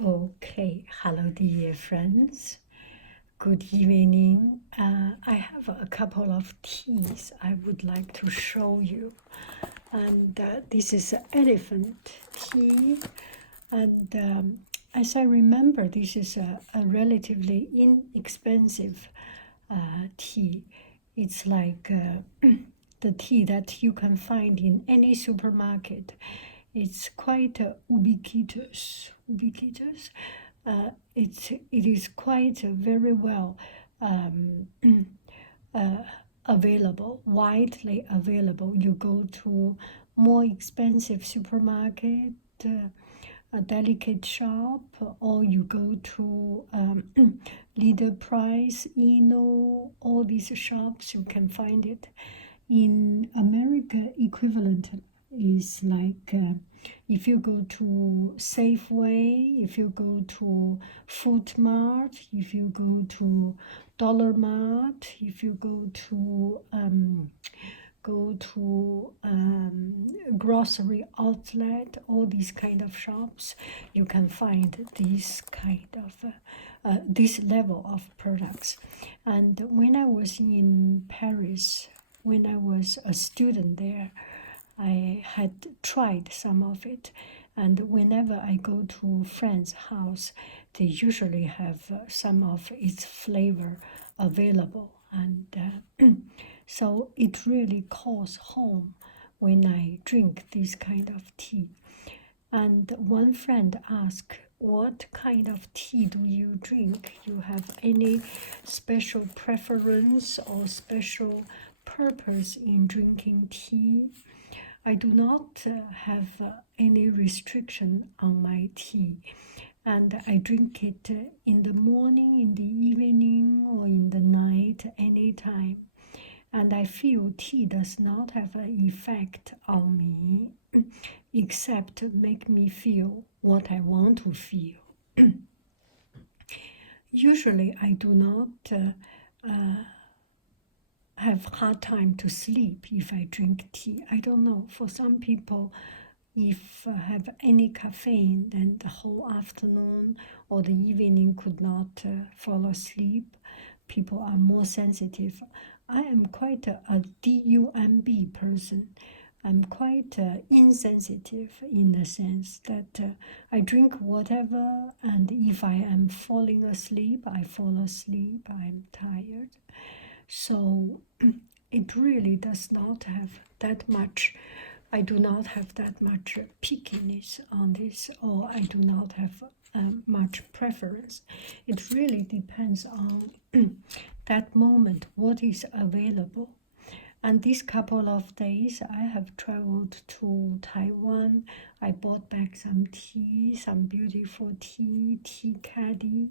Okay, hello, dear friends. Good evening. I have a couple of teas I would like to show you. And this is elephant tea. And as I remember, this is a relatively inexpensive tea. It's like the tea that you can find in any supermarket. It's quite ubiquitous. It is quite very well um, uh, available, widely available. You go to more expensive supermarket, a delicate shop, or you go to Leader Price, all these shops, you can find it. In America, equivalent is like if you go to Safeway, if you go to Food Mart, if you go to Dollar Mart, if you go to grocery outlet, all these kind of shops, you can find this kind of this level of products. And when I was in Paris, when I was a student there, I had tried some of it. And whenever I go to friend's house, they usually have some of its flavor available. And so it really calls home when I drink this kind of tea. And one friend asked, "What kind of tea do you drink? You have any special preference or special purpose in drinking tea?" I do not have any restriction on my tea, and I drink it in the morning, in the evening, or in the night, anytime. And I feel tea does not have an effect on me except make me feel what I want to feel. Usually, I do not have hard time to sleep if I drink tea. I don't know. For some people, if have any caffeine, then the whole afternoon or the evening could not fall asleep. People are more sensitive. I am quite a DUMB person. I'm quite insensitive in the sense that I drink whatever, and if I am falling asleep, I fall asleep. I'm tired. So it really does not have that much. I do not have that much pickiness on this, or I do not have much preference. It really depends on that moment, what is available. And these couple of days, I have traveled to Taiwan. I bought back some tea, some beautiful tea caddy,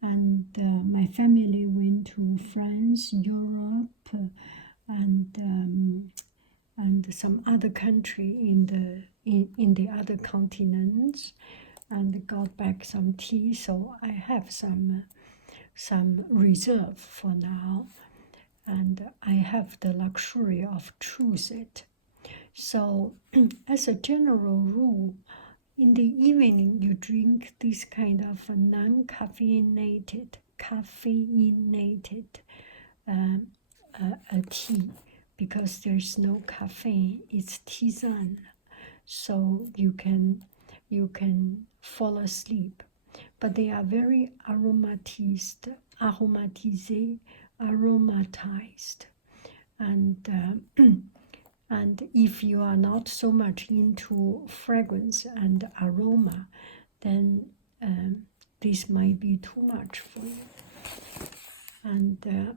and my family went to France, Europe, and some other country in the other continents, and got back some tea. So I have some reserve for now, and I have the luxury of choose it. So as a general rule, in the evening, you drink this kind of non-caffeinated, tea, because there's no caffeine. It's tisane, so you can fall asleep. But they are very aromatized, and and if you are not so much into fragrance and aroma, then this might be too much for you. And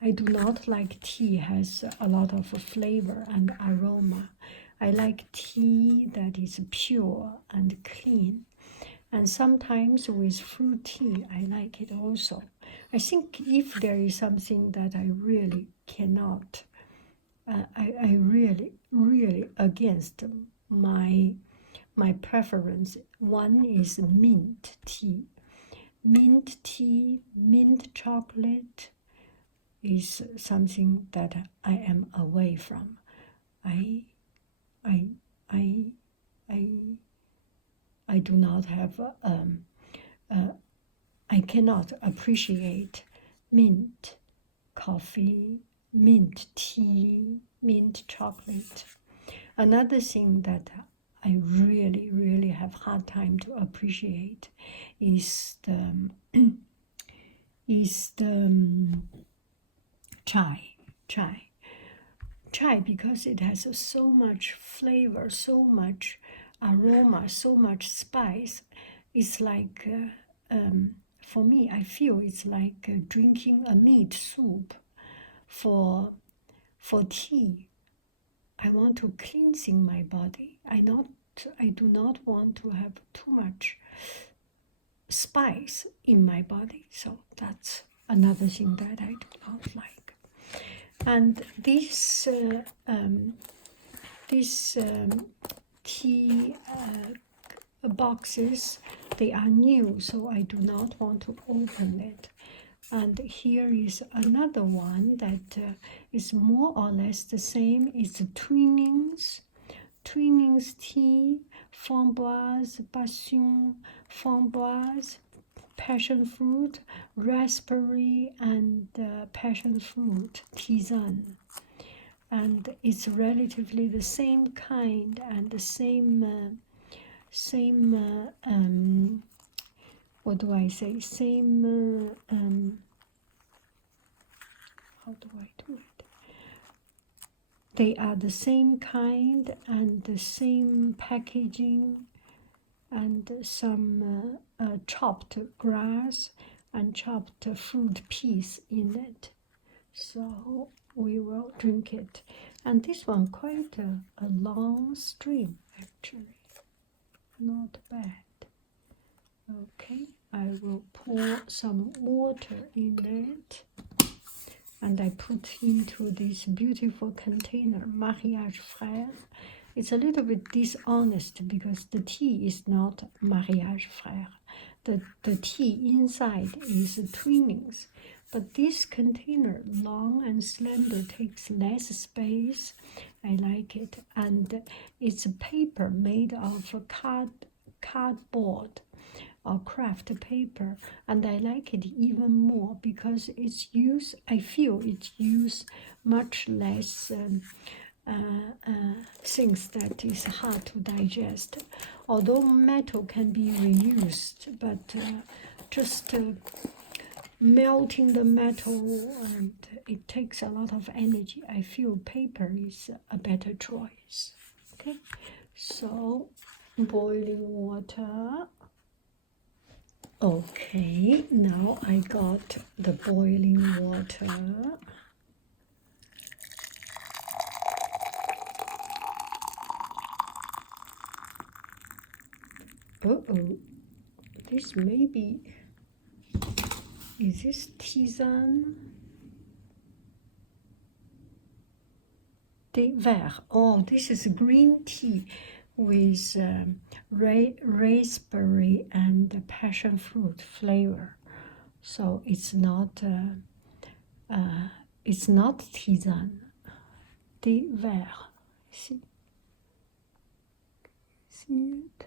I do not like tea has a lot of flavor and aroma. I like tea that is pure and clean. And sometimes with fruit tea, I like it also. I think if there is something that I really cannot, I really against my preference. One is mint tea. Mint chocolate is something that I am away from. I I I I I do not have, I cannot appreciate mint coffee, mint tea, mint chocolate. Another thing that I really, really have hard time to appreciate is the chai. Chai, because it has so much flavor, so much aroma, so much spice. It's like, for me, I feel it's like drinking a meat soup. For tea, I want to cleansing my body. I do not want to have too much spice in my body. So that's another thing that I do not like. And these tea boxes, they are new, so I do not want to open it. And here is another one that is more or less the same. It's Twinings tea, framboise, passion, framboise, passion fruit, raspberry, and passion fruit tisane. And it's relatively the same kind and the same what do I say? Same how do I do it? They are the same kind and the same packaging, and some chopped grass and chopped fruit piece in it. So we will drink it. And this one quite a long stream, actually. Not bad. Okay, I will pour some water in it. And I put into this beautiful container, mariage frère. It's a little bit dishonest because the tea is not mariage frère. The tea inside is Twinings. But this container, long and slender, takes less space. I like it. And it's a paper made of cardboard or craft paper, and I like it even more because it's used, I feel it's used much less things that is hard to digest. Although metal can be reused, but just melting the metal, and it takes a lot of energy. I feel paper is a better choice. Okay, so boiling water. Okay, now I got the boiling water. Uh-oh, this may be, is this tisane? Thé vert. Oh, this is green tea with raspberry and passion fruit flavor. So it's not tisane. Thé vert. See it?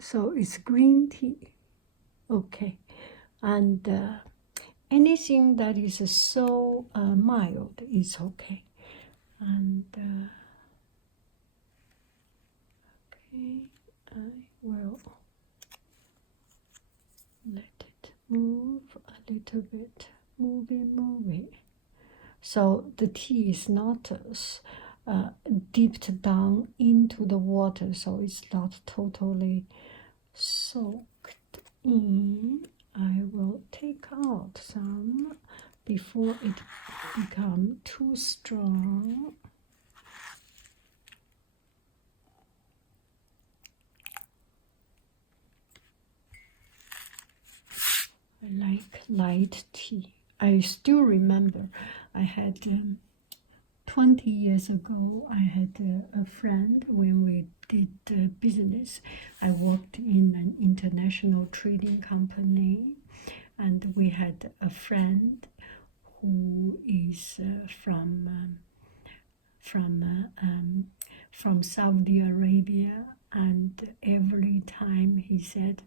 So it's green tea. Okay, and anything that is so mild is okay. And okay, I will let it move a little bit, moving. So the tea is not dipped down into the water, so it's not totally soaked in. I will take out some before it becomes too strong. I like light tea. I still remember I had 20 years ago, I had a friend when we did business. I worked in an international trading company, and we had a friend who is from from Saudi Arabia, and every time he said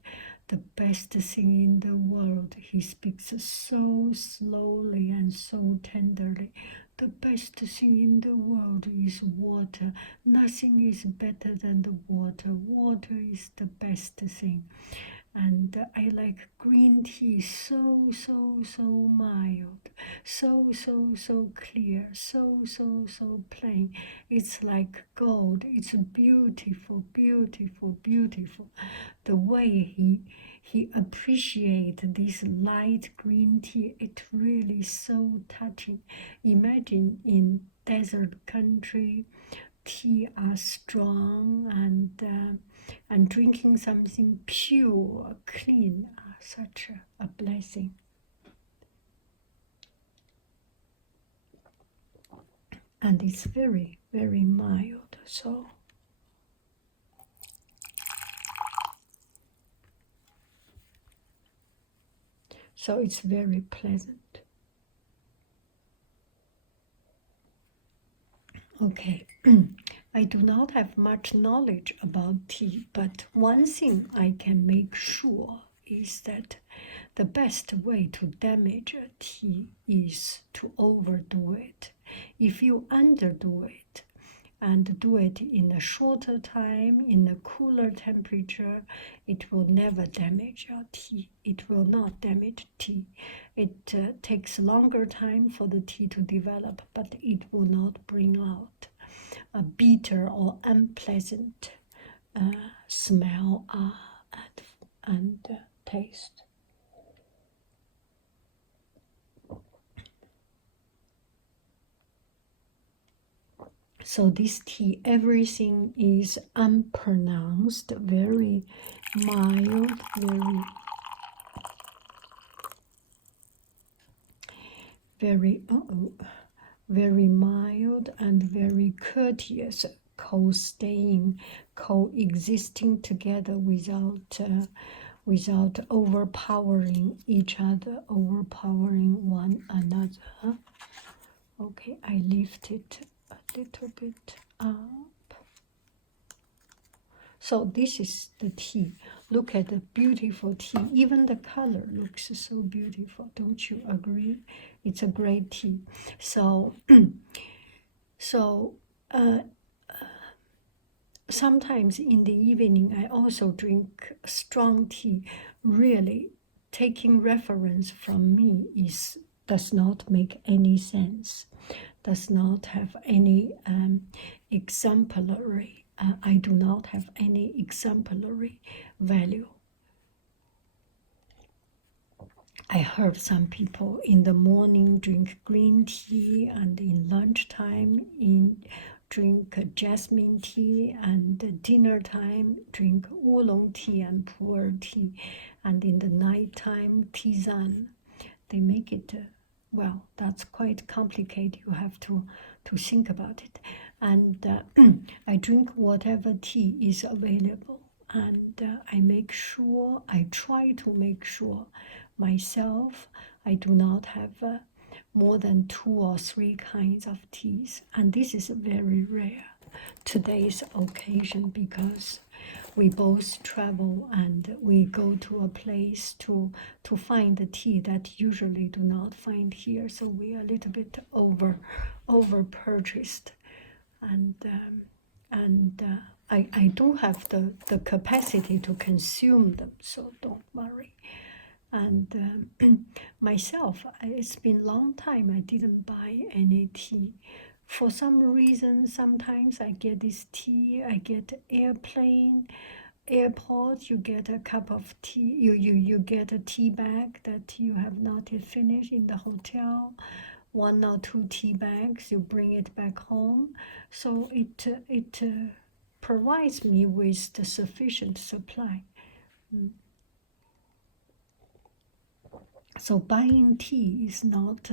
the best thing in the world, he speaks so slowly and so tenderly. The best thing in the world is water. Nothing is better than the water. Water is the best thing. And I like green tea, so mild, so clear, so plain. It's like gold. It's beautiful, beautiful, beautiful. The way he appreciates this light green tea, it really so touching. Imagine in desert country, tea are strong and drinking something pure, clean, such a blessing. And it's very, very mild. So it's very pleasant. Okay, I do not have much knowledge about tea, but one thing I can make sure is that the best way to damage a tea is to overdo it. If you underdo it and do it in a shorter time, in a cooler temperature, it will never damage your tea. It will not damage tea. It takes longer time for the tea to develop, but it will not bring out a bitter or unpleasant smell and taste. So this tea, everything is unpronounced, very mild, very mild and very courteous, co-staying, coexisting together without overpowering each other, overpowering one another. Okay, I lift it a little bit up. So this is the tea. Look at the beautiful tea. Even the color looks so beautiful. Don't you agree? It's a great tea. So, sometimes in the evening, I also drink strong tea. Really, taking reference from me does not make any sense, does not have any exemplary. I do not have any exemplary value. I heard some people in the morning drink green tea, and in lunchtime drink jasmine tea, and dinner time drink oolong tea and pu'er tea, and in the nighttime tisane. They make it well. That's quite complicated. You have to think about it. And I drink whatever tea is available, and I try to make sure myself I do not have more than 2 or 3 kinds of teas, and this is very rare today's occasion because we both travel and we go to a place to find the tea that usually do not find here, so we are a little bit over purchased, and I do have the capacity to consume them, so don't worry. And myself, it's been a long time I didn't buy any tea. For some reason, sometimes I get this tea, I get airport, you get a cup of tea, you get a tea bag that you have not yet finished in the hotel, 1 or 2 tea bags, you bring it back home. So it provides me with the sufficient supply. So buying tea is not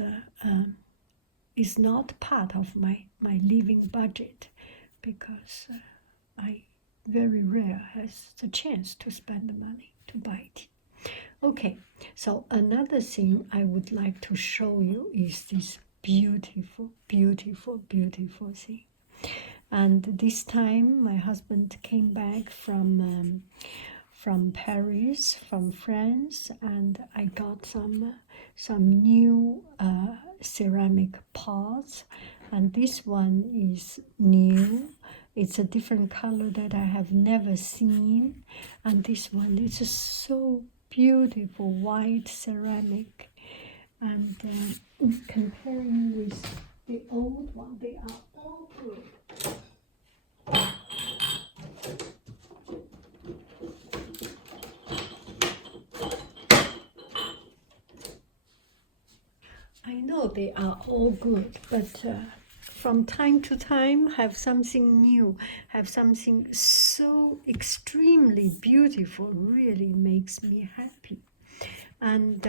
part of my living budget, because I very rare has the chance to spend the money to buy tea. Okay, so another thing I would like to show you is this beautiful, beautiful, beautiful thing. And this time, my husband came back from Paris, from France, and I got some new ceramic pots, and this one is new. It's a different color that I have never seen, and this one is so beautiful, white ceramic. And comparing with the old one, they are all good. I know they are all good, but from time to time, have something new, have something so extremely beautiful, really makes me happy. And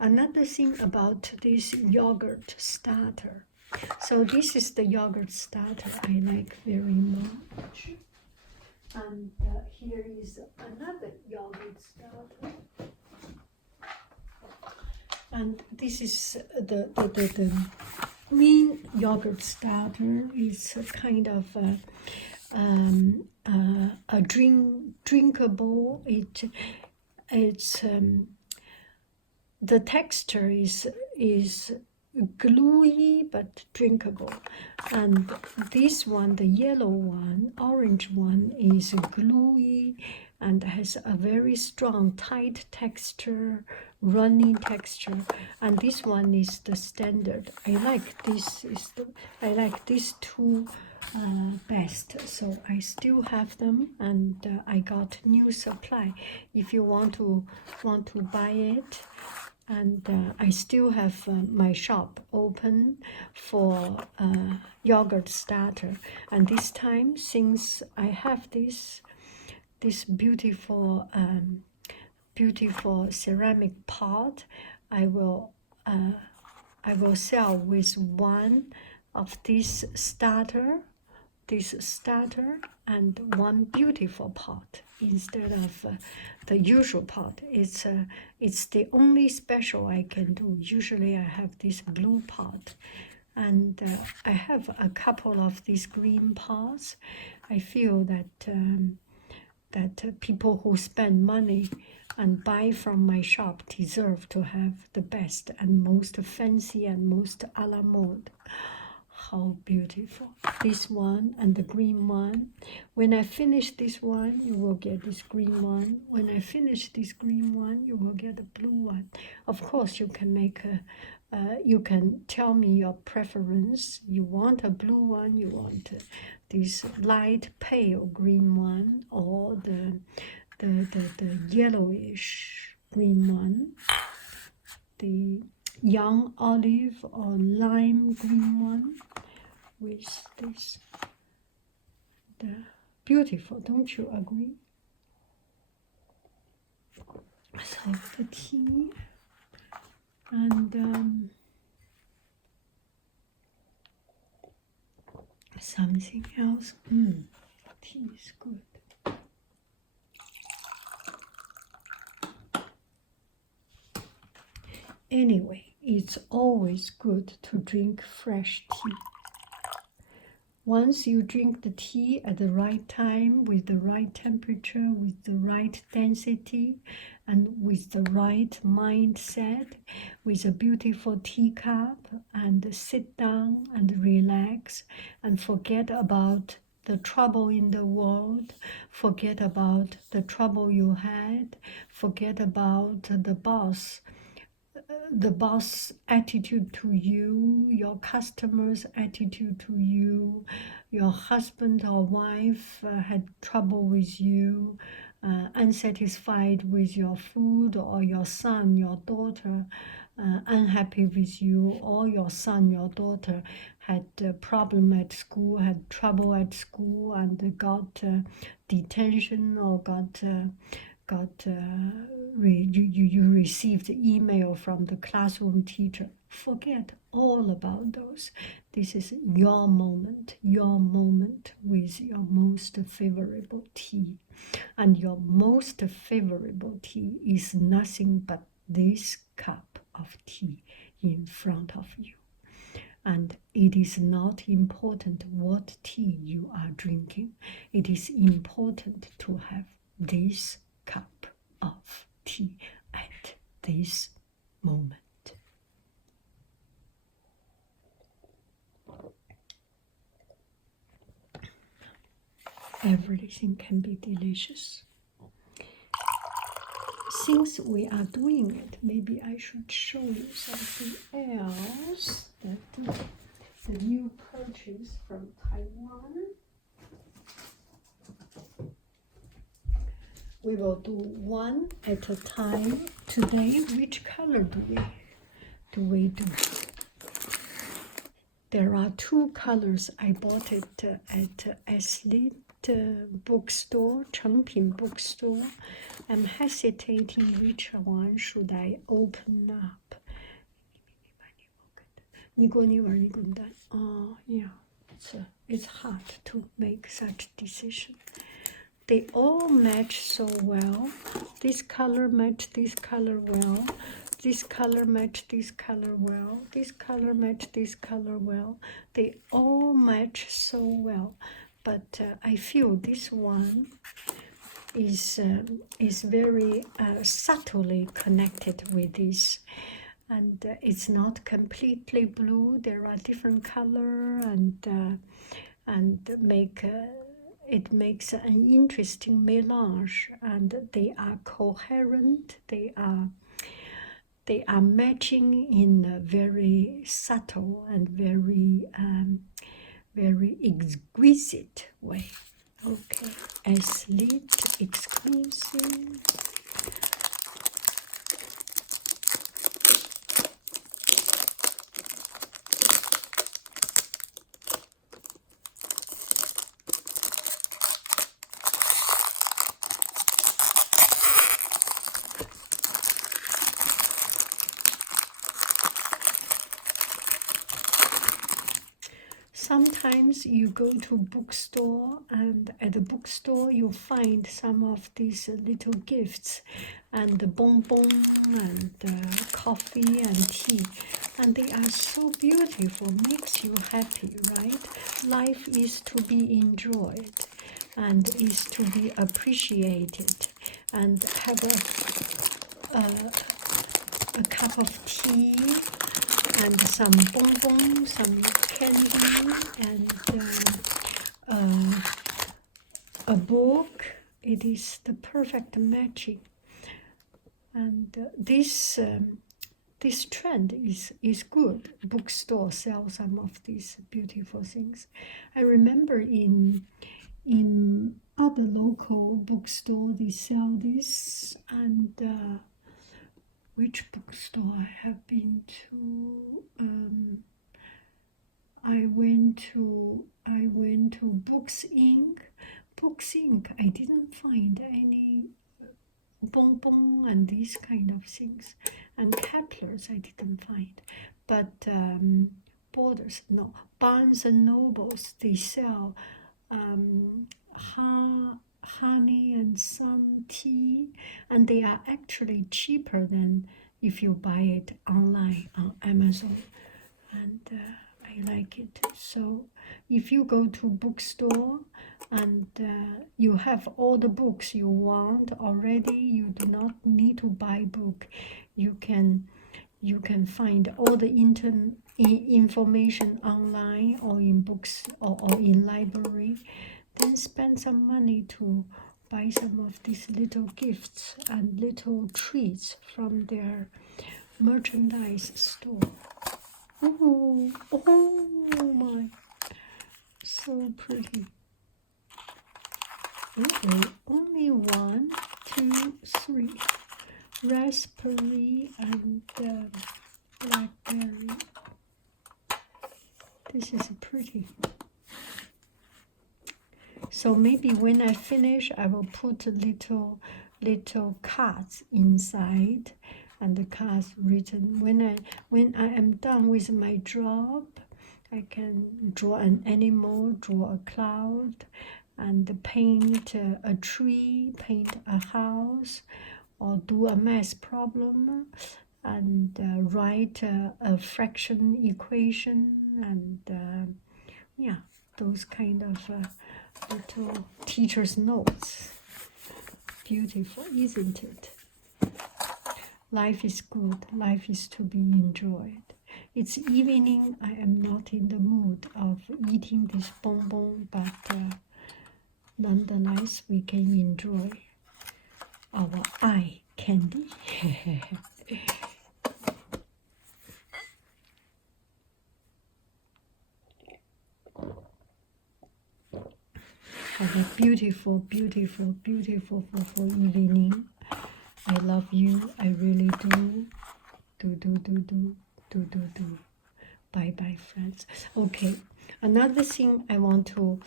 another thing about this yogurt starter. So this is the yogurt starter I like very much. And here is another yogurt starter. And this is the green yogurt starter. Is a kind of a drinkable. It's the texture is gluey but drinkable, and this one, the yellow one, orange one, is gluey and has a very strong tight texture, runny texture, and this one is the standard. I like these two best, so I still have them, and I got new supply if you want to buy it. And I still have my shop open for yogurt starter. And this time, since I have this beautiful ceramic pot, I will sell with one of this starter and one beautiful pot instead of the usual pot. It's the only special I can do. Usually I have this blue pot, and I have a couple of these green pots. I feel that people who spend money and buy from my shop deserve to have the best and most fancy and most a la mode. How beautiful. This one and the green one. When I finish this one, you will get this green one. When I finish this green one, you will get the blue one. Of course, you can you can tell me your preference. You want a blue one, you want this light pale green one, or the yellowish green one, the young olive or lime green one with this. The beautiful, don't you agree? So the tea and something else. Tea is good. Anyway, it's always good to drink fresh tea. Once you drink the tea at the right time, with the right temperature, with the right density, and with the right mindset, with a beautiful teacup, and sit down and relax and forget about the trouble in the world, forget about the trouble you had, forget about the boss attitude to you, your customer's attitude to you, your husband or wife had trouble with you, unsatisfied with your food, or your son, your daughter unhappy with you, or your son, your daughter had a problem at school, had trouble at school, and got detention, or you received email from the classroom teacher. Forget all about those. This is your moment with your most favorable tea. And your most favorable tea is nothing but this cup of tea in front of you. And it is not important what tea you are drinking. It is important to have this cup of tea at this moment. Everything can be delicious. Since we are doing it, maybe I should show you something else that the new purchase from Taiwan. We will do one at a time today. Which color do we do? There are two colors. I bought it at Aslit bookstore, Chengping bookstore. I'm hesitating which one should I open up. Oh, yeah, it's hard to make such decision. They all match so well. This color match this color well. This color match this color well. This color match this color well. They all match so well. But I feel this one is very subtly connected with this. And it's not completely blue. There are different color and it makes an interesting melange, and they are coherent. They are matching in a very subtle and very exquisite way. Okay, Aslit exclusive. Sometimes you go to a bookstore, and at the bookstore you find some of these little gifts, and the bonbon and coffee and tea, and they are so beautiful, makes you happy, right? Life is to be enjoyed and is to be appreciated, and have a cup of tea and some bonbons, some candy, and a book. It is the perfect matching. And this trend is good. Bookstore sell some of these beautiful things. I remember in other local bookstore they sell this, and which bookstore I have been to? I went to Books Inc. Books Inc. I didn't find any bonbon and these kind of things, and Kepler's I didn't find, but Borders, no, Barnes and Nobles, they sell honey and some tea, and they are actually cheaper than if you buy it online on Amazon, and I like it. So if you go to bookstore and you have all the books you want already, you do not need to buy book. You can find all the information online or in books or in library. Then spend some money to buy some of these little gifts and little treats from their merchandise store. Oh, oh my, so pretty. Okay, only 1, 2, 3. Raspberry and blackberry. This is pretty. So maybe when I finish, I will put little cards inside, and the cards written. When I am done with my job, I can draw an animal, draw a cloud, and paint a tree, paint a house, or do a math problem, and write a fraction equation, and yeah, those kind of little teacher's notes. Beautiful, isn't it? Life is good. Life is to be enjoyed. It's evening. I am not in the mood of eating this bonbon, but nonetheless, we can enjoy our eye candy. Have a beautiful, beautiful, beautiful evening. I love you. I really do. Do. Bye bye, friends. Okay, another thing I want to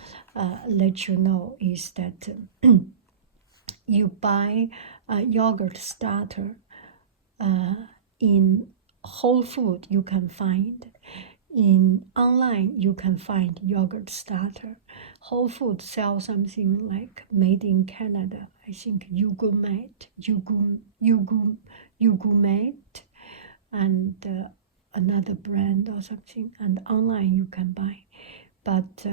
let you know is that you buy a yogurt starter in Whole Food, you can find. In online, you can find yogurt starter. Whole Food sells something like made in Canada. I think Yugumet, and another brand or something. And online you can buy. But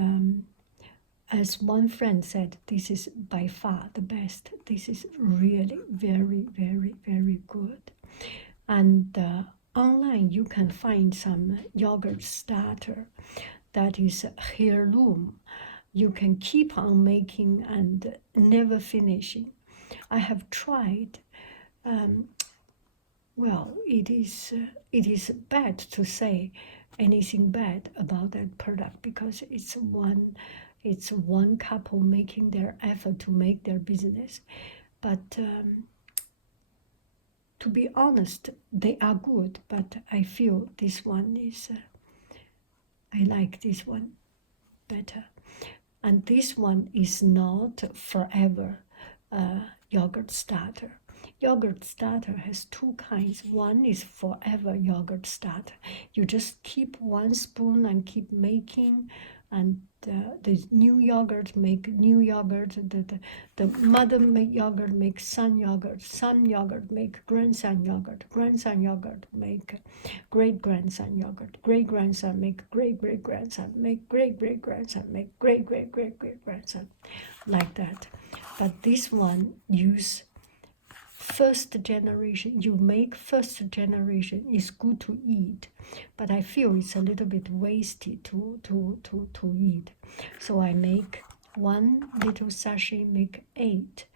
as one friend said, this is by far the best. This is really very, very, very good. And online you can find some yogurt starter that is heirloom. You can keep on making and never finishing. I have tried. Well, it is bad to say anything bad about that product because it's one couple making their effort to make their business. But to be honest, they are good, but I feel this one is, I like this one better. And this one is not forever yogurt starter. Yogurt starter has two kinds. One is forever yogurt starter. You just keep one spoon and keep making, and the new yogurt make new yogurt. The mother make yogurt make son yogurt make grandson yogurt make great grandson yogurt, great grandson make great great grandson make great great grandson make great great great great grandson, like that. But this one use first generation. You make first generation is good to eat, but I feel it's a little bit wasted to eat. So I make one little sachet, make 8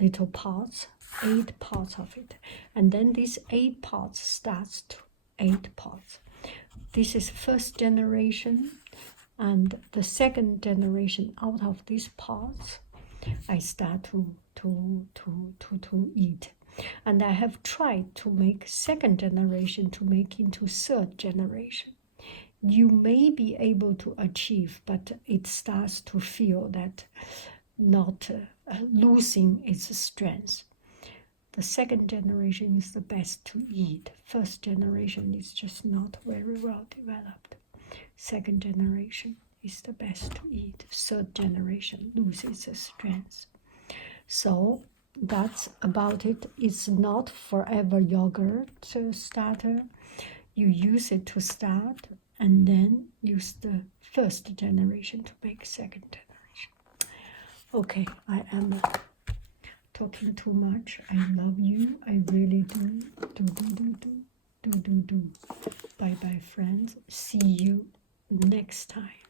little pots, 8 pots of it, and then these 8 pots starts to 8 pots. This is first generation, and the second generation out of these pots I start to eat. And I have tried to make second generation to make into third generation. You may be able to achieve, but it starts to feel that not losing its strength. The second generation is the best to eat. First generation is just not very well developed. Second generation is the best to eat. Third generation loses its strength. So that's about it. It's not forever yogurt starter. You use it to start and then use the first generation to make second generation. Okay, I am talking too much. I love you. I really do. Do. Bye bye, friends. See you next time.